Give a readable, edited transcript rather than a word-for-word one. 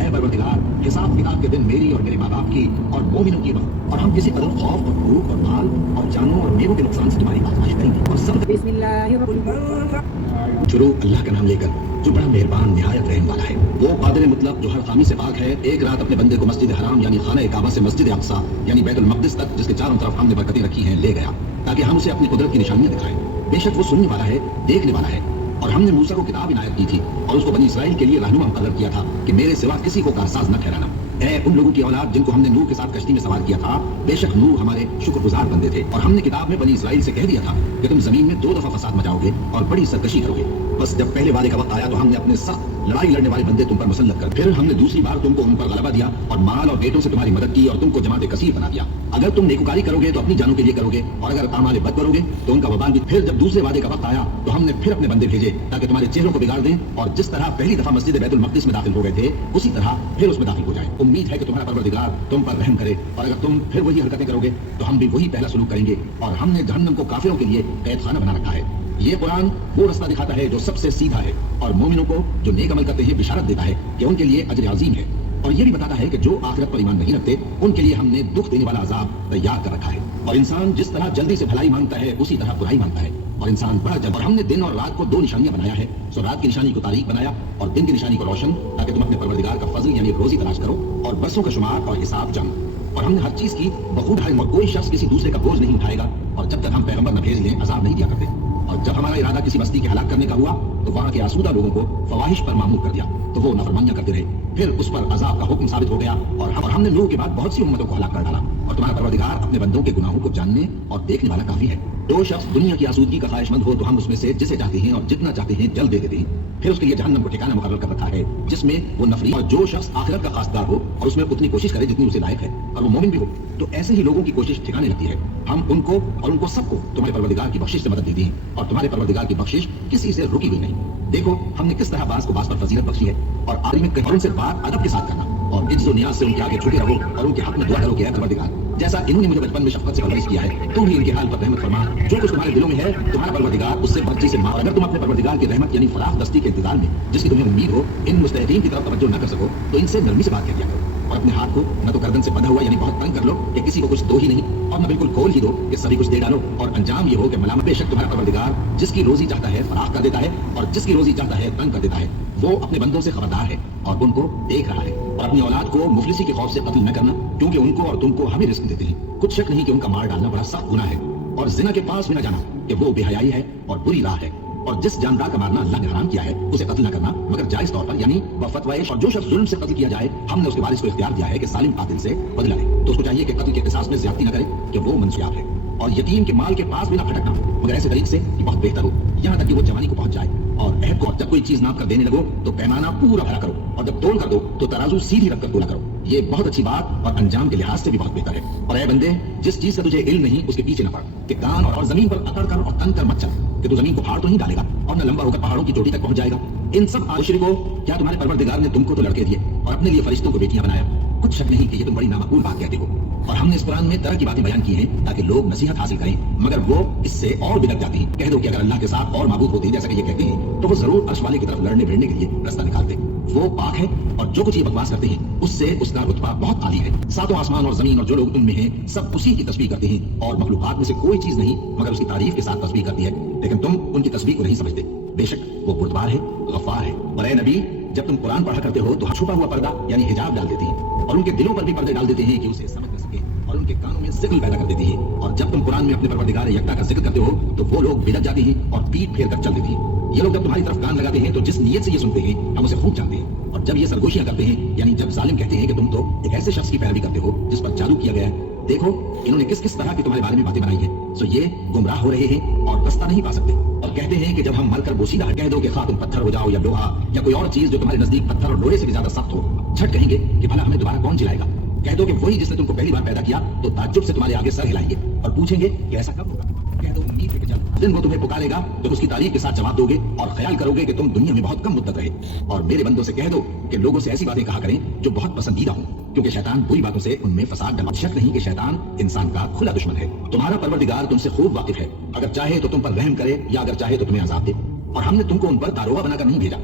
اے پروردگار حساب کتاب کے دن میری اور میرے ماں باپ کی اور مومنوں کی اور ہم کسی قدر خوف اور بھوک اور مال اور جانوں اور میووں کے نقصان سے تمہاری آزمائش کریں گے اور سب بسم اللہ الرحمن شروع اللہ کا نام لے کر جو بڑا مہربان نہایت رحم والا ہے. وہ قادر مطلق جو ہر خامی سے پاک ہے. ایک رات اپنے بندے کو مسجد حرام یعنی خانہ کعبہ سے مسجد اقصی یعنی بیت المقدس تک جس کے چاروں طرف ہم نے برکتیں رکھی ہیں لے گیا تاکہ ہم اسے اپنی قدرت کی نشانیاں دکھائیں. بے شک وہ سننے والا ہے دیکھنے والا ہے. اور ہم نے موسیٰ کو کتاب عنایت کی تھی اور اس کو بنی اسرائیل کے لیے رہنما مقرر کیا تھا کہ میرے سوا کسی کو کارساز نہ ٹھہرانا. اے ان لوگوں کی اولاد جن کو ہم نے نوح کے ساتھ کشتی میں سوار کیا تھا, بے شک نوح ہمارے شکر گزار بندے تھے. اور ہم نے کتاب میں بنی اسرائیل سے کہہ دیا تھا کہ تم زمین میں 2 دفعہ فساد مچاؤ گے اور بڑی سرکشی کرو گے. بس جب پہلے وعدے کا وقت آیا تو ہم نے اپنے سخت لڑائی لڑنے والے بندے تم پر مسلط کر پھر ہم نے دوسری بار تم کو ان پر غلبہ دیا اور مال اور بیٹوں سے تمہاری مدد کی اور تم کو جماعت کثیر بنا دیا. اگر تم نیکوکاری کرو گے تو اپنی جانوں کے لیے کرو گے اور اگر اعمال بد کرو گے تو ان کا وبال بھی. پھر جب دوسرے وعدے کا وقت آیا تو ہم نے پھر اپنے بندے بھیجے تاکہ تمہارے چہروں کو بگاڑ دیں اور جس طرح پہلی دفعہ مسجد بیت المقدس میں داخل ہو گئے تھے اسی طرح پھر اس میں داخل ہو جائیں. امید ہے کہ تمہارا پروردگار تم پر رحم کرے اور اگر تم پھر وہی حرکتیں کرو گے تو ہم بھی وہی پہلا سلوک کریں گے. اور ہم نے جہنم کو کافروں کے لیے قید خانہ بنا رکھا ہے. یہ قرآن وہ رستہ دکھاتا ہے جو سب سے سیدھا ہے اور مومنوں کو جو نیک عمل کرتے ہیں بشارت دیتا ہے کہ ان کے لیے اجر عظیم ہے. اور یہ بھی بتاتا ہے کہ جو آخرت پر ایمان نہیں رکھتے ان کے لیے ہم نے دکھ دینے والا عذاب تیار کر رکھا ہے. اور انسان جس طرح جلدی سے بھلائی مانگتا ہے اسی طرح برائی مانگتا ہے اور انسان بڑا جلد. اور ہم نے دن اور رات کو 2 نشانیاں بنایا ہے. سو رات کی نشانی کو تاریک بنایا اور دن کی نشانی کو روشن تاکہ تم اپنے پروردگار کا فضل یعنی روزی تلاش کرو اور برسوں کا شمار اور حساب جانو. اور ہم نے ہر چیز کی بخود ہے اور کوئی شخص کسی دوسرے کا بوجھ نہیں اٹھائے گا اور جب تک ہم پیغمبر نہ بھیج لیں عذاب نہیں دیا کرتے. اور جب ہمارا ارادہ کسی بستی کے ہلاک کرنے کا ہوا تو وہاں کے آسودہ لوگوں کو فواہش پر معمور کر دیا تو وہ نافرمانیاں کرتے رہے. پھر اس پر عذاب کا حکم ثابت ہو گیا اور ہم نے نوح کے بعد بہت سی امتوں کو ہلاک کر ڈالا. اور تمہارا پروردگار اپنے بندوں کے گناہوں کو جاننے اور دیکھنے والا کافی ہے. جو شخص دنیا کی آسودگی کا خواہش مند ہو تو ہم اس میں سے جسے چاہتے ہیں اور جتنا چاہتے ہیں جلد دے دیتے ہیں. پھر اس کے لیے جہنم کو ٹھکانہ مقرر کر رکھا ہے جس میں وہ نفری. اور جو شخص آخرت کا خواستگار ہو اور اس میں اتنی کوشش کرے جتنی اسے لائق ہے اور وہ مومن بھی ہو تو ایسے ہی لوگوں کی کوشش ٹھکانے لگتی ہے. ہم ان کو اور ان کو سب کو تمہارے پروردگار کی بخشش سے مدد دیتی ہیں اور تمہارے پروردگار کی بخشش کسی سے رکی ہوئی نہیں. دیکھو ہم نے کس طرح باز کو باز پر فضیلت بخشی ہے. اور آخری میں ان سے بات ادب کے ساتھ کرنا اور عز و نیاز سے ان کے آگے جھکے رہو اور ان کے حق میں دعا کرو کہ اے پروردگار جیسا انہوں نے مجھے بچپن میں شفقت سے پرورش کیا ہے تم بھی ان کے حال پر رحمت فرما. جو کچھ تمہارے دلوں میں ہے تمہارا پروردگار اس سے مرضی سے ماں. اگر تم اپنے پروردگار کی رحمت یعنی فراخ دستی کے انتظار میں جس کی تمہیں امید ہو ان مستحقین کی طرف توجہ نہ کر سکو تو ان سے نرمی سے بات کر دیا کرو. اور اپنے ہاتھ کو نہ تو گردن سے بندھا ہوا یعنی بہت تنگ کر لو کہ کسی کو کچھ دو ہی نہیں اور نہ بالکل کھول ہی دو کہ سبھی کچھ دے ڈالو. اور انجام یہ ہو کہ ملامت. بے شک تمہارا پروردگار جس کی روزی چاہتا ہے فراخ کر دیتا ہے اور جس کی روزی چاہتا ہے تنگ کر دیتا ہے. وہ اپنے بندوں سے خبردار ہے اور ان کو دیکھ رہا ہے. اور اپنی اولاد کو مفلسی کے خوف سے قتل نہ کرنا کیونکہ ان کو اور تم کو ہمیں رزق دیتے ہیں. کچھ شک نہیں کہ ان کا مار ڈالنا بڑا سخت گناہ ہے. اور زنا کے پاس بھی نہ جانا کہ وہ بے حیائی ہے اور بری راہ ہے. اور جس جاندار کا مارنا اللہ نے حرام کیا ہے اسے قتل نہ کرنا مگر جائز طور پر یعنی بفتوائش. اور جو شخص ظلم سے قتل کیا جائے ہم نے اس کے وارث کو اختیار دیا ہے کہ سالم قاتل سے بدلہ لے تو اس کو چاہیے کہ قتل کے قصاص میں زیادتی نہ کرے کہ وہ منسیاب ہے. اور یتیم کے مال کے پاس بھی نہ پھٹکنا مگر ایسے طریق سے کہ بہت بہتر ہو یہاں تک کہ وہ جوانی کو پہنچ جائے. اور عہد کو جب کوئی چیز ناپ کر دینے لگو تو پیمانہ پورا بھرا کرو اور جب تول کر دو تو ترازو سیدھی رکھ کر تولا کرو. یہ بہت اچھی بات اور انجام کے لحاظ سے بھی بہت بہتر ہے. اور اے بندے جس چیز سے تجھے علم نہیں اس کے پیچھے نہ پڑ کہ کان اور زمین پر اکڑ کر اور تن کر مت چل کہ تو زمین کو پھاڑ تو نہیں ڈالے گا اور نہ لمبا ہو کر پہاڑوں کی چوٹی تک پہنچ جائے گا. ان سب مشرکو کیا تمہارے پروردگار نے تم کو تو لڑکے دیے اور اپنے لیے فرشتوں کو بیٹیاں بنایا. کچھ شک نہیں کہ یہ تم بڑی نامعقول بات کہتے ہو. اور ہم نے اس قرآن میں طرح کی باتیں بیان کی ہیں تاکہ لوگ نصیحت حاصل کریں مگر وہ اس سے اور بگڑ جاتے ہیں. کہہ دو کہ اگر اللہ کے ساتھ اور معبود ہوتے جیسا کہ یہ کہتے ہیں تو وہ ضرور عرش والے کی طرف لڑنے بھیڑنے کے لیے رستہ نکالتے. وہ پاک ہے اور جو کچھ یہ بکواس کرتے ہیں اس سے اس کا رتبہ بہت عالی ہے. 7 آسمان اور زمین اور جو لوگ ان میں ہیں سب اسی کی تسبیح کرتے ہیں اور مخلوقات میں سے کوئی چیز نہیں مگر اس کی تعریف کے ساتھ تسبیح کرتی ہے لیکن تم ان کی تسبیح کو نہیں سمجھتے. بے شک وہ بردبار ہے غفار ہے. اور اے نبی جب تم قرآن پڑھا کرتے ہو تو چھپا ہوا پردہ یعنی حجاب ڈال دیتے ہیں اور ان کے دلوں پر بھی پردے ڈال دیتے ہیں کہ اسے سمجھ نہ سکے اور ان کے کانوں میں ذکر پیدا کر دیتے ہیں. اور جب تم قرآن میں اپنے پروردگار یکتا کا ذکر کرتے ہو تو وہ لوگ بلٹ جاتے ہیں اور پیٹ پھیر کر چل دیتے ہیں. یہ لوگ جب تمہاری طرف کان لگاتے ہیں تو جس نیت سے یہ سنتے ہیں ہم اسے خوب جانتے ہیں. اور جب یہ سرگوشیاں کرتے ہیں یعنی جب ظالم کہتے ہیں کہ تم تو ایک ایسے شخص کی پیروی کرتے ہو جس پر جادو کیا گیا ہے دیکھو انہوں نے کس کس طرح کی تمہارے بارے میں باتیں بنائی ہیں سو یہ گمراہ ہو رہے ہیں اور رستہ نہیں پا سکتے. اور کہتے ہیں کہ جب ہم مر کر بوسیدہ کہہ دو کہ خواہ تم پتھر ہو جاؤ یا لوہا یا کوئی اور چیز جو تمہارے نزدیک پتھر اور لوہے سے بھی زیادہ سخت ہو جھٹ کہیں گے کہ بھلا ہمیں دوبارہ کون جلائے گا. کہہ دو کہ وہی جس نے تم کو پہلی بار پیدا کیا تو تعجب سے تمہارے آگے سر ہلائیں گے اور پوچھیں گے کہ ایسا کب ہوگا. کہہ دو امید ہے کہ جب دن وہ تمہیں پکارے گا تو اس کی تعریف کے ساتھ جواب دو گے اور خیال کرو گے کہ تم دنیا میں بہت کم مدت رہے. اور میرے بندوں سے کہہ دو کہ لوگوں سے ایسی باتیں کہا کریں جو بہت پسندیدہ ہوں کیونکہ شیطان بری باتوں سے ان میں فساد ڈالتا. شک نہیں کہ شیطان انسان کا کھلا دشمن ہے. تمہارا پروردگار تم سے خوب واقف ہے. اگر چاہے تو تم پر رحم کرے یا اگر چاہے تو تمہیں عذاب دے. اور ہم نے تم کو ان پر داروغہ بنا کر نہیں بھیجا